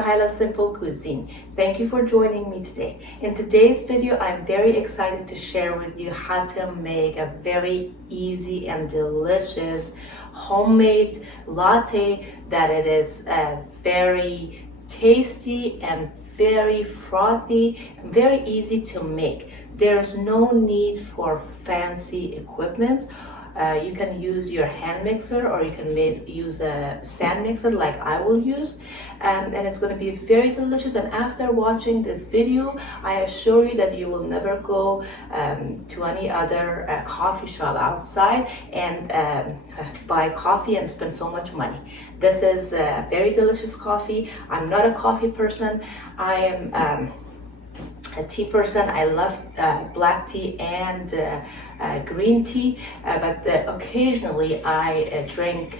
Sohaila Simple Cuisine. Thank you for joining me today. In today's video, I'm very excited to share with you how to make a very easy and delicious homemade latte that it is very tasty and very frothy and very easy to make. There's no need for fancy equipment. You can use your hand mixer, or you can use a stand mixer like I will use, and it's going to be very delicious. And after watching this video, I assure you that you will never go to any other coffee shop outside and buy coffee and spend so much money. This is very delicious coffee. I'm not a coffee person. I am a tea person. I love black tea and green tea, but occasionally I drink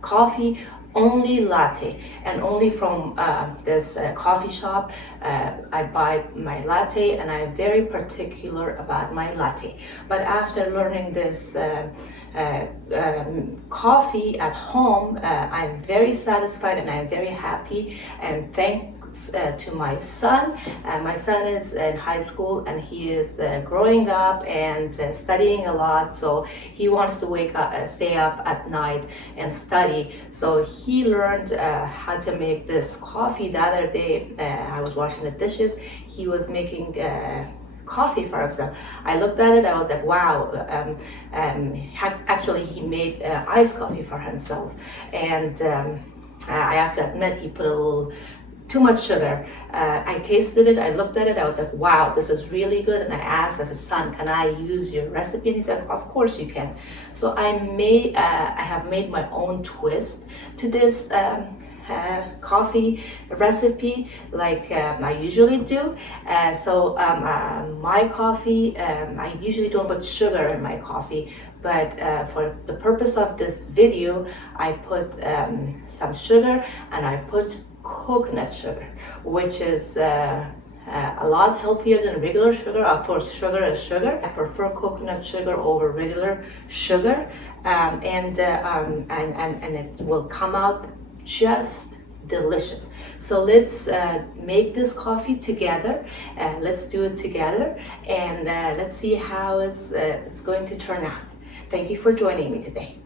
coffee, only latte, and only from this coffee shop. I buy my latte, and I'm very particular about my latte. But after learning this coffee at home, I'm very satisfied and I'm very happy, and thanks to my son. My son is in high school and he is growing up and studying a lot, so he wants to wake up, stay up at night and study. So he learned how to make this coffee. The other day I was washing the dishes, he was making coffee for himself. I looked at it, I was like, wow. Actually, he made iced coffee for himself, and I have to admit, he put a little too much sugar. I tasted it, I looked at it, I was like, wow, this is really good. And I asked, I said, son, can I use your recipe? And he's like, of course you can. So I have made my own twist to this coffee recipe, like I usually do. My coffee, I usually don't put sugar in my coffee, but for the purpose of this video, I put some sugar, and I put coconut sugar, which is a lot healthier than regular sugar. Of course, sugar is sugar. I prefer coconut sugar over regular sugar, and it will come out just delicious. So let's make this coffee together. Let's do it together, and let's see how it's going to turn out. Thank you for joining me today.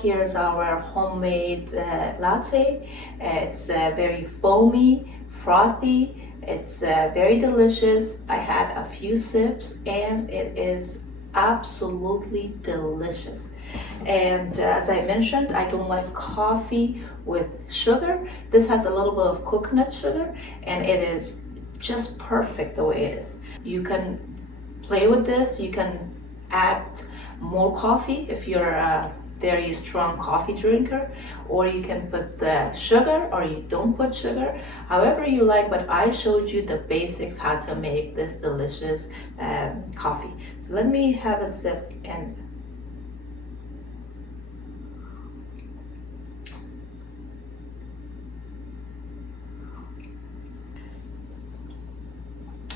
here's our homemade latte. It's very foamy, frothy. It's very delicious. I had a few sips and it is absolutely delicious. And as I mentioned, I don't like coffee with sugar. This has a little bit of coconut sugar and it is just perfect the way it is. You can play with this. You can add more coffee if you're a very strong coffee drinker, or you can put the sugar or you don't put sugar, however you like, but I showed you the basics how to make this delicious coffee. So let me have a sip. And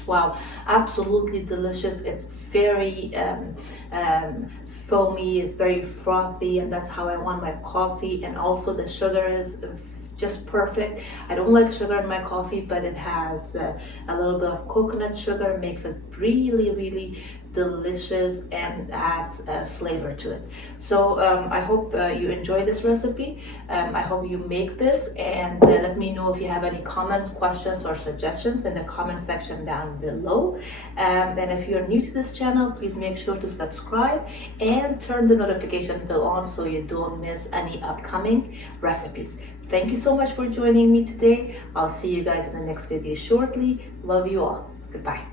wow, absolutely delicious. It's very foamy, it's very frothy, and that's how I want my coffee. And also the sugar is just perfect. I don't like sugar in my coffee, but it has a little bit of coconut sugar, makes it really delicious and adds a flavor to it. So I hope you enjoy this recipe. I hope you make this, and let me know if you have any comments, questions, or suggestions in the comment section down below. And if you're new to this channel, please make sure to subscribe and turn the notification bell on so you don't miss any upcoming recipes. Thank you so much for joining me today. I'll see you guys in the next video shortly. Love you all. Goodbye.